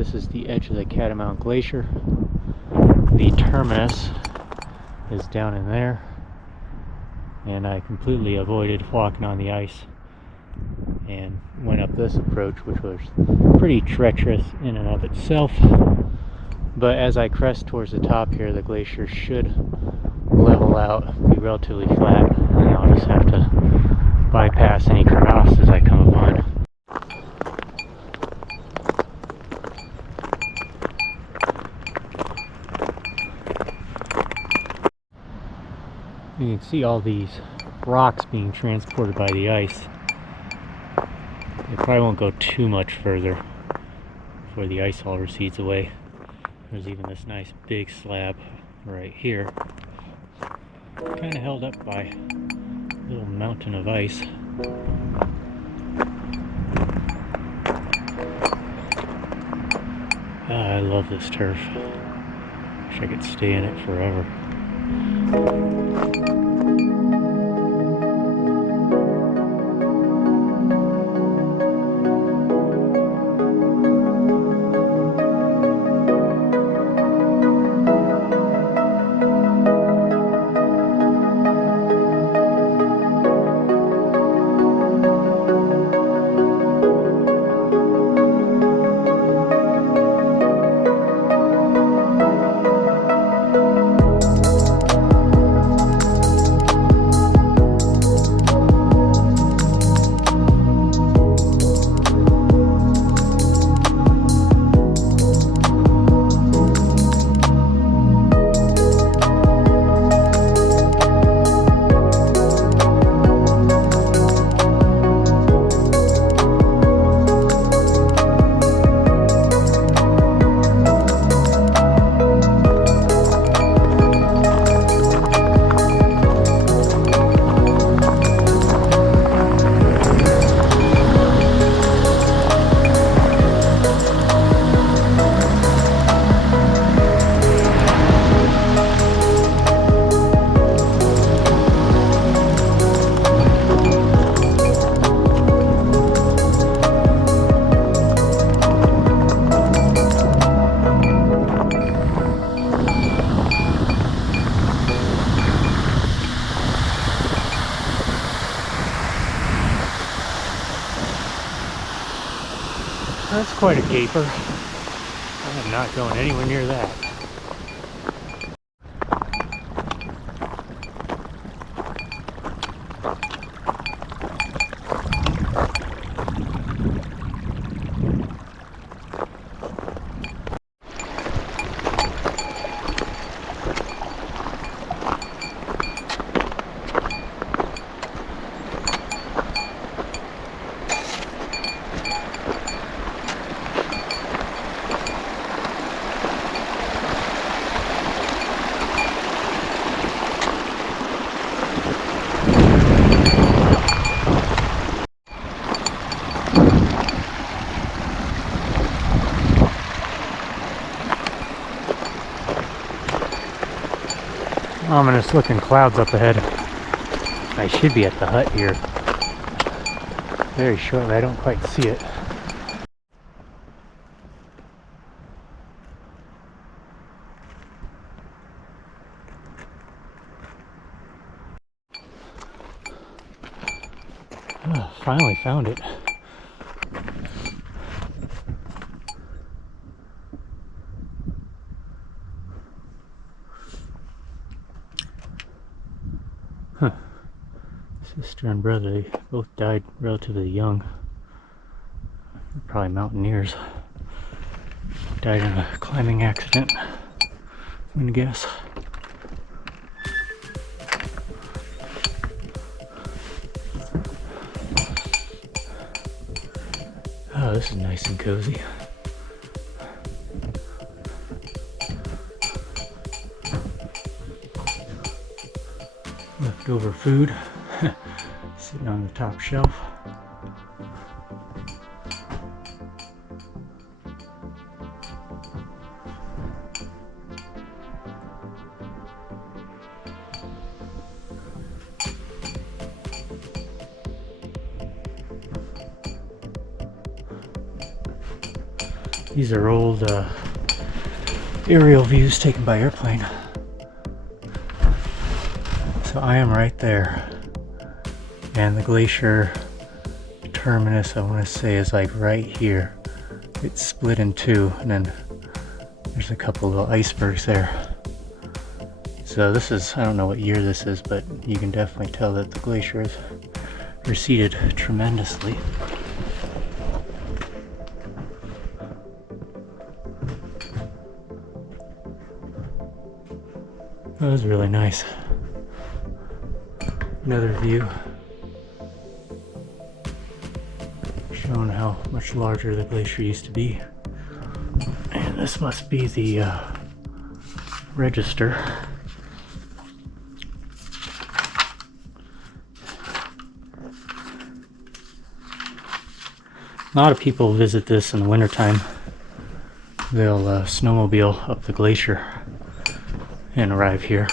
This is the edge of the Catamount Glacier. The terminus is down in there, and I completely avoided walking on the ice and went up this approach, which was pretty treacherous in and of itself. But as I crest towards the top here, the glacier should level out, be relatively flat, and I'll just have to bypass any crevasses I come upon. You can see all these rocks being transported by the ice. They probably won't go too much further before the ice all recedes away. There's even this nice big slab right here, kind of held up by a little mountain of ice. I love this turf. Wish I could stay in it forever. That's quite a gaper. I am not going anywhere near that. Ominous looking clouds up ahead. I should be at the hut here very shortly. I don't quite see it. Oh, finally found it. Huh. Sister and brother, they both died relatively young. They're probably mountaineers. Died in a climbing accident, I'm gonna guess. Oh, this is nice and cozy. Leftover food sitting on the top shelf. These are old aerial views taken by airplane. So I am right there. And the glacier terminus, I want to say, is like right here. It's split in two, and then there's a couple of little icebergs there. So this is, I don't know what year this is, but you can definitely tell that the glacier has receded tremendously. That was really nice. Another view showing how much larger the glacier used to be. And this must be the register. A lot of people visit this in the wintertime. They'll snowmobile up the glacier and arrive here.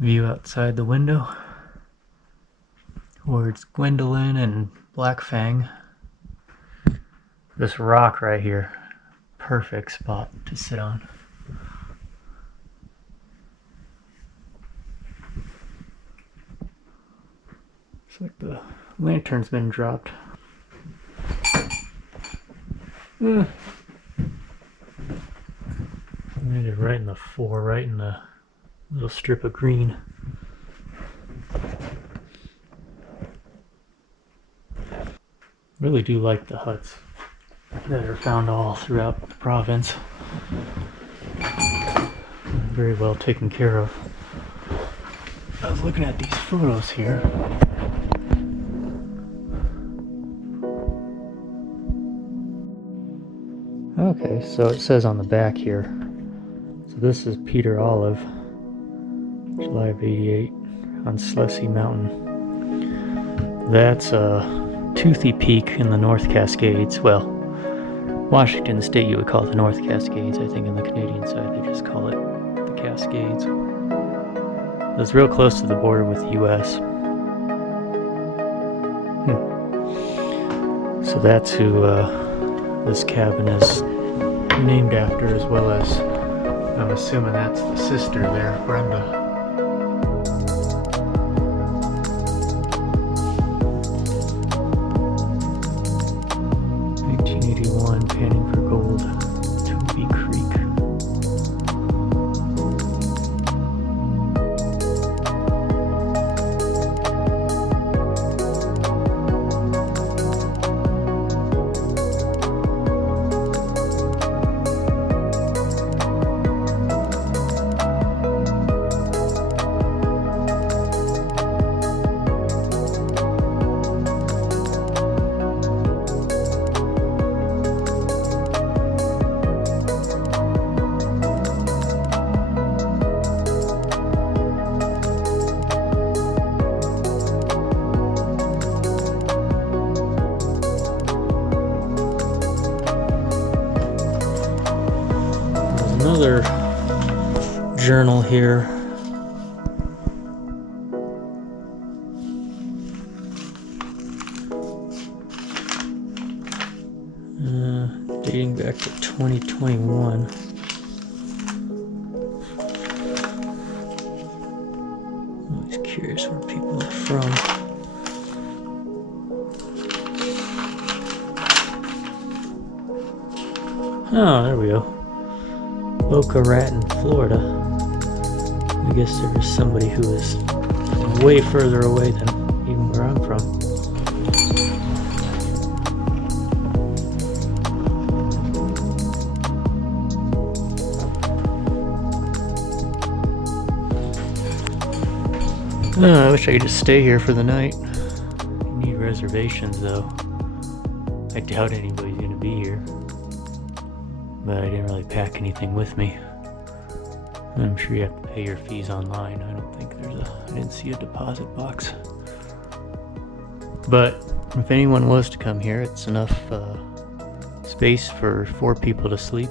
View outside the window towards Gwendolyn and Black Fang. This rock right here, perfect spot to sit on. Looks like the lantern's been dropped. Landed right in the floor, right in the little strip of green. Really do like the huts that are found all throughout the province. Very well taken care of. I was looking at these photos here. Okay, so it says on the back here. So this is Peter Olive, July of '88, on Slessy Mountain. That's Toothy Peak in the North Cascades. Well, Washington State you would call it the North Cascades. I think in the Canadian side they just call it the Cascades. It's real close to the border with the US. So that's who this cabin is named after, as well as, I'm assuming that's the sister there, Brenda. Panning for gold, Toby Creek. Another journal here. Dating back to 2021. I'm always curious where people are from. Oh, there we go. Boca Raton, Florida. I guess there was somebody who was way further away than even where I'm from. I wish I could just stay here for the night. You need reservations though. I doubt anybody's gonna be here. But I didn't really pack anything with me. I'm sure you have to pay your fees online. I don't think I didn't see a deposit box. But if anyone was to come here, it's enough space for 4 people to sleep.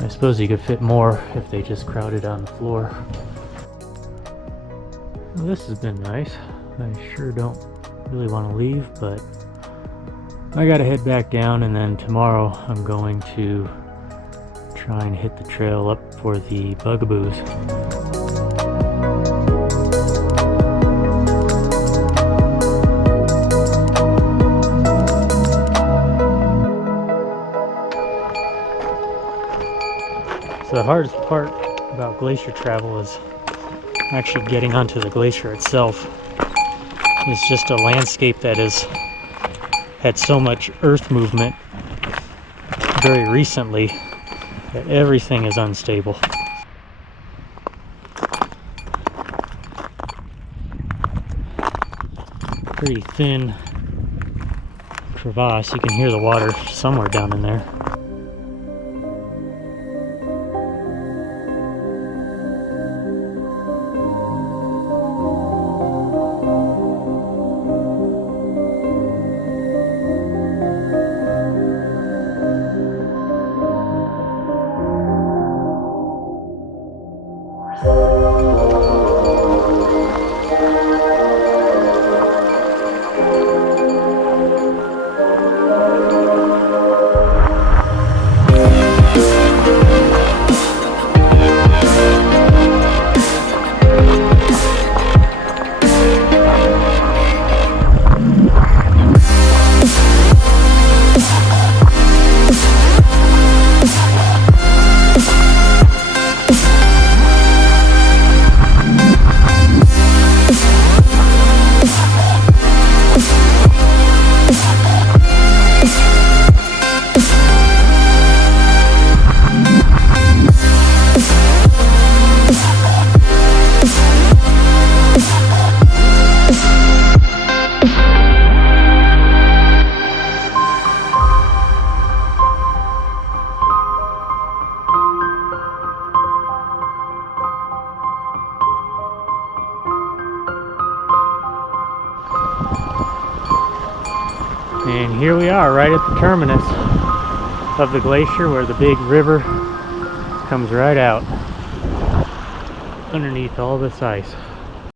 I suppose you could fit more if they just crowded on the floor. Well, this has been nice. I sure don't really want to leave, but I gotta head back down, and then tomorrow I'm going to try and hit the trail up for the bugaboos. So the hardest part about glacier travel is actually getting onto the glacier itself. It's just a landscape that has had so much earth movement very recently that everything is unstable. Pretty thin crevasse. You can hear the water somewhere down in there. And here we are, right at the terminus of the glacier where the big river comes right out underneath all this ice.